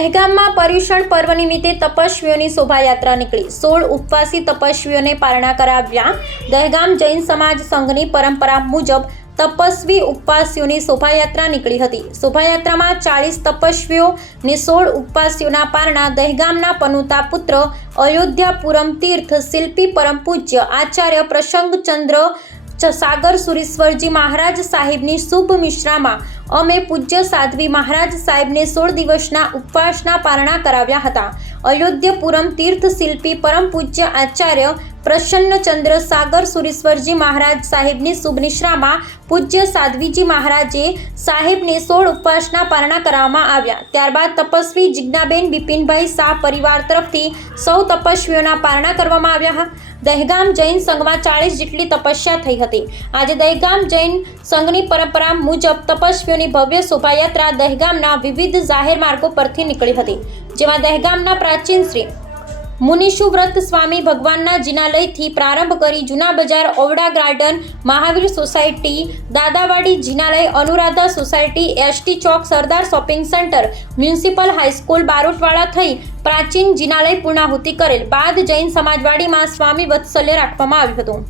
દહેગામમાં પર્યુષણ પર્વ નિમિત્તે તપસ્વીઓની શોભાયાત્રા નીકળી 16 ઉપવાસી તપસ્વીઓને પારણા કરાવ્યા। દહેગામ જૈન સમાજ સંઘની પરંપરા મુજબ તપસ્વી ઉપવાસીઓની શોભાયાત્રા નીકળી હતી। શોભાયાત્રામાં 40 તપસ્વીઓ ને 16 ઉપવાસીઓના પારણા દહેગામના પનુતા પુત્ર અયોધ્યાપુરમ તીર્થ શિલ્પી પરમ પૂજ્ય આચાર્ય પ્રસંગચંદ્ર સાગર સુરેશ્વરજી મહારાજ સાહેબની શુભ મિશ્રામાં અમે પૂજ્ય સાધ્વી મહારાજ સાહેબને 16 દિવસના ઉપવાસના પારણા કરાવ્યા હતા। અયોધ્યાપુરમ તીર્થ શિલ્પી પરમ પૂજ્ય આચાર્ય પ્રસન્નચંદ્ર સાગર સુરેશ્વરજી મહારાજ સાહેબની શુભ નિશ્રામાં પૂજ્ય સાધ્વીજી મહારાજે સાહેબને 16 ઉપવાસના પારણા કરવામાં આવ્યા। ત્યારબાદ તપસ્વી જિજ્ઞાબેન બિપિનભાઈ શાહ પરિવાર તરફથી સૌ તપસ્વીઓના પારણા કરવામાં આવ્યા। દહેગામ જૈન સંઘમાં 40 જેટલી તપસ્યા થઈ હતી। આજે દહેગામ જૈન સંઘની પરંપરા મુજબ તપસ્વીઓની ભવ્ય શોભાયાત્રા દહેગામના વિવિધ જાહેર માર્ગો પરથી નીકળી હતી, જેમાં દહેગામના પ્રાચીન શ્રી મુનિશુવ્રત સ્વામી ભગવાનના જિનાલયથી પ્રારંભ કરી જૂના બજાર, ઓવડા ગાર્ડન, મહાવીર સોસાયટી, દાદાવાડી જિનાલય, અનુરાધા સોસાયટી, એસટી ચોક, Sardar shopping centre, municipal high school, Barotwada થઈ પ્રાચીન જિનાલય પૂર્ણાહુતિ કરેલ બાદ જૈન સમાજવાડીમાં સ્વામી વત્સલ્ય રાખવામાં આવ્યું હતું।